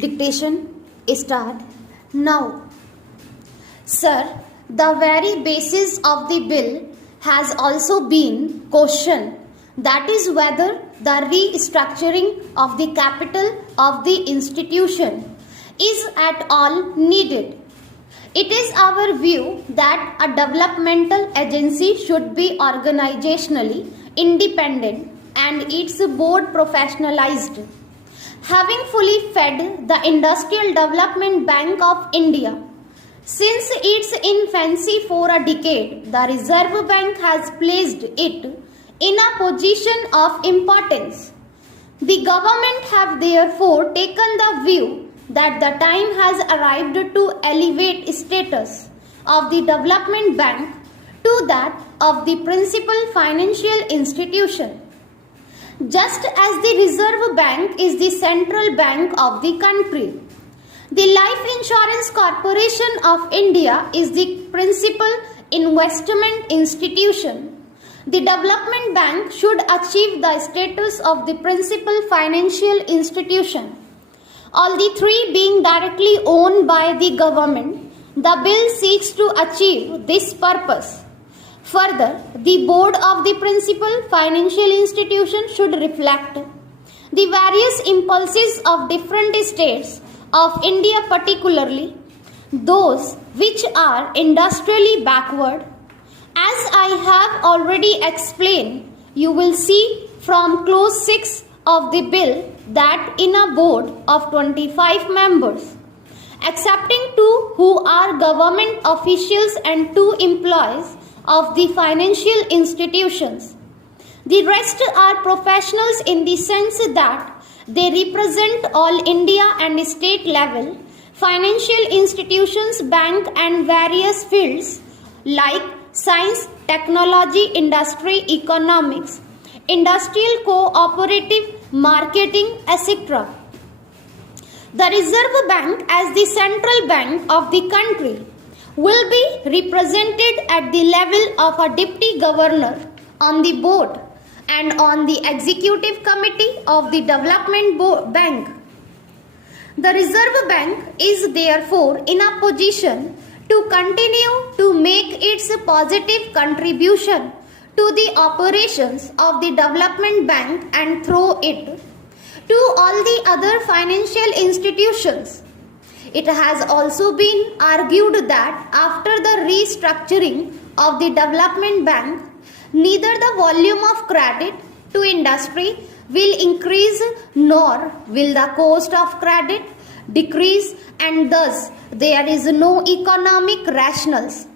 Dictation start now. Sir, the very basis of the bill has also been questioned. That is whether the restructuring of the capital of the institution is at all needed. It is our view that a developmental agency should be organizationally independent and its board professionalized. Having fully fed the Industrial Development Bank of India since its infancy for a decade, the Reserve Bank has placed it in a position of importance. The government have therefore taken the view that the time has arrived to elevate status of the development bank to that of the principal financial institution. Just as the Reserve Bank is the central bank of the country, the Life Insurance Corporation of India is the principal investment institution. The Development Bank should achieve the status of the principal financial institution. All the three being directly owned by the government, the bill seeks to achieve this purpose. Further, the board of the principal financial institution should reflect the various impulses of different states of India, particularly those which are industrially backward. As I have already explained, you will see from clause 6 of the bill that in a board of 25 members, excepting 2 who are government officials and 2 employees of the financial institutions, the rest are professionals in the sense that they represent all India and state level financial institutions, bank and various fields like science, technology, industry, economics, industrial cooperative, marketing, etc. The Reserve Bank as the central bank of the country will be represented at the level of a deputy governor on the board and on the executive committee of the development bank. The Reserve Bank is therefore in a position to continue to make its positive contribution to the operations of the development bank and through it to all the other financial institutions. It has also been argued that after the restructuring of the development bank, neither the volume of credit to industry will increase nor will the cost of credit decrease, and thus there is no economic rationales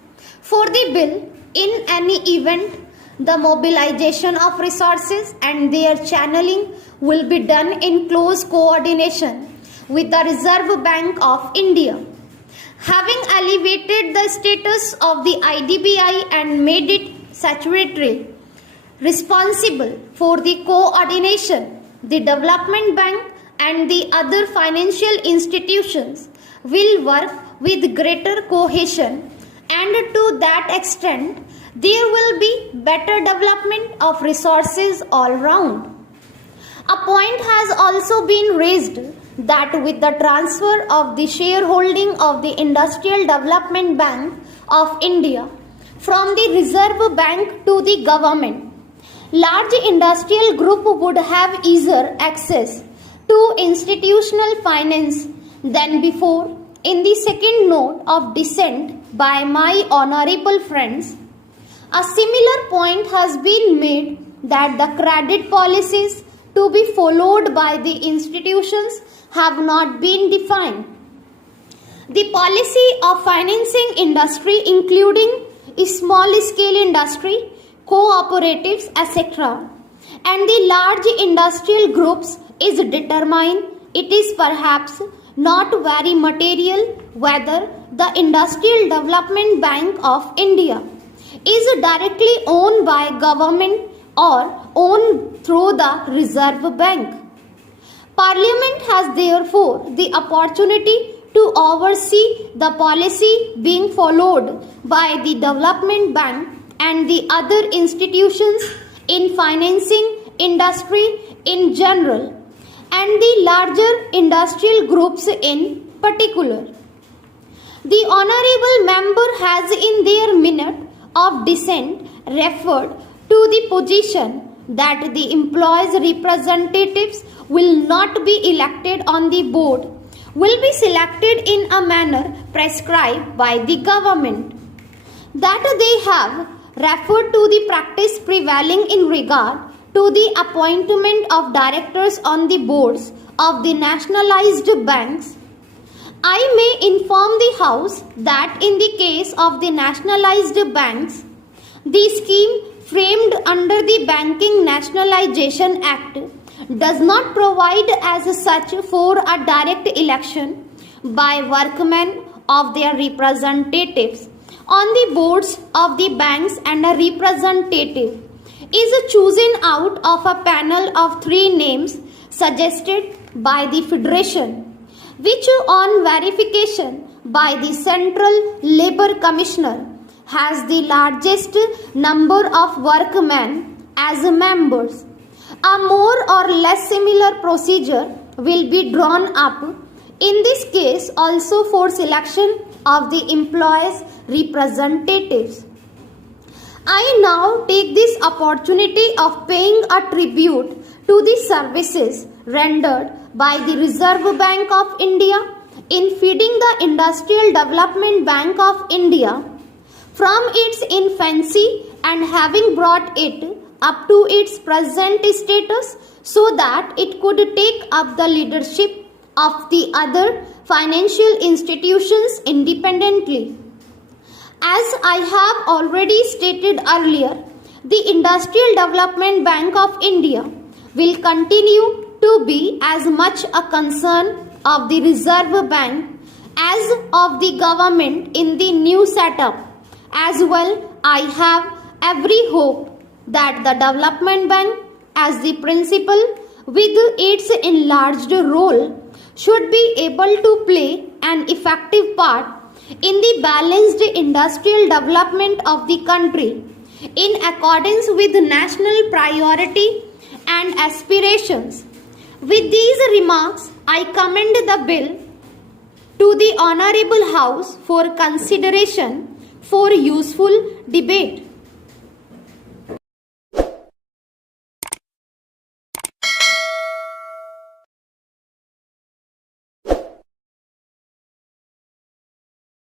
for the bill. In any event, the mobilization of resources and their channeling will be done in close coordination with the Reserve Bank of India. Having elevated the status of the IDBI and made it statutorily responsible for the coordination, the development bank and the other financial institutions will work with greater cohesion, and to that extent there will be better development of resources all round. A point has also been raised that with the transfer of the shareholding of the Industrial Development Bank of India from the Reserve Bank to the government, large industrial group would have easier access to institutional finance than before. In the second note of dissent by my honorable friends, a similar point has been made that the credit policies to be followed by the institutions have not been defined. The policy of financing industry, including small scale industry, cooperatives, etc., and the large industrial groups is determined. It is perhaps not very material whether the Industrial Development Bank of India is directly owned by government or owned through the Reserve Bank. Parliament has therefore the opportunity to oversee the policy being followed by the Development Bank and the other institutions in financing industry in general, and the larger industrial groups in particular. The honorable member has in their minute of dissent referred to the position that the employees' representatives will not be elected on the board, will be selected in a manner prescribed by the government. That they have referred to the practice prevailing in regard to the appointment of directors on the boards of the nationalized banks. I may inform the House that in the case of the nationalized banks, the scheme framed under the Banking Nationalization Act does not provide as such for a direct election by workmen of their representatives on the boards of the banks, and a representative is chosen out of a panel of 3 names suggested by the Federation, which on verification by the Central Labour Commissioner has the largest number of workmen as members. A more or less similar procedure will be drawn up in this case also for selection of the employees' representatives. I now take this opportunity of paying a tribute to the services rendered by the Reserve Bank of India in feeding the Industrial Development Bank of India from its infancy and having brought it up to its present status so that it could take up the leadership of the other financial institutions independently. As I have already stated earlier, the Industrial Development Bank of India will continue to be as much a concern of the Reserve Bank as of the government in the new setup. As well, I have every hope that the Development Bank as the principal with its enlarged role should be able to play an effective part in the balanced industrial development of the country in accordance with national priority and aspirations. With these remarks, I commend the bill to the Honorable House for consideration for useful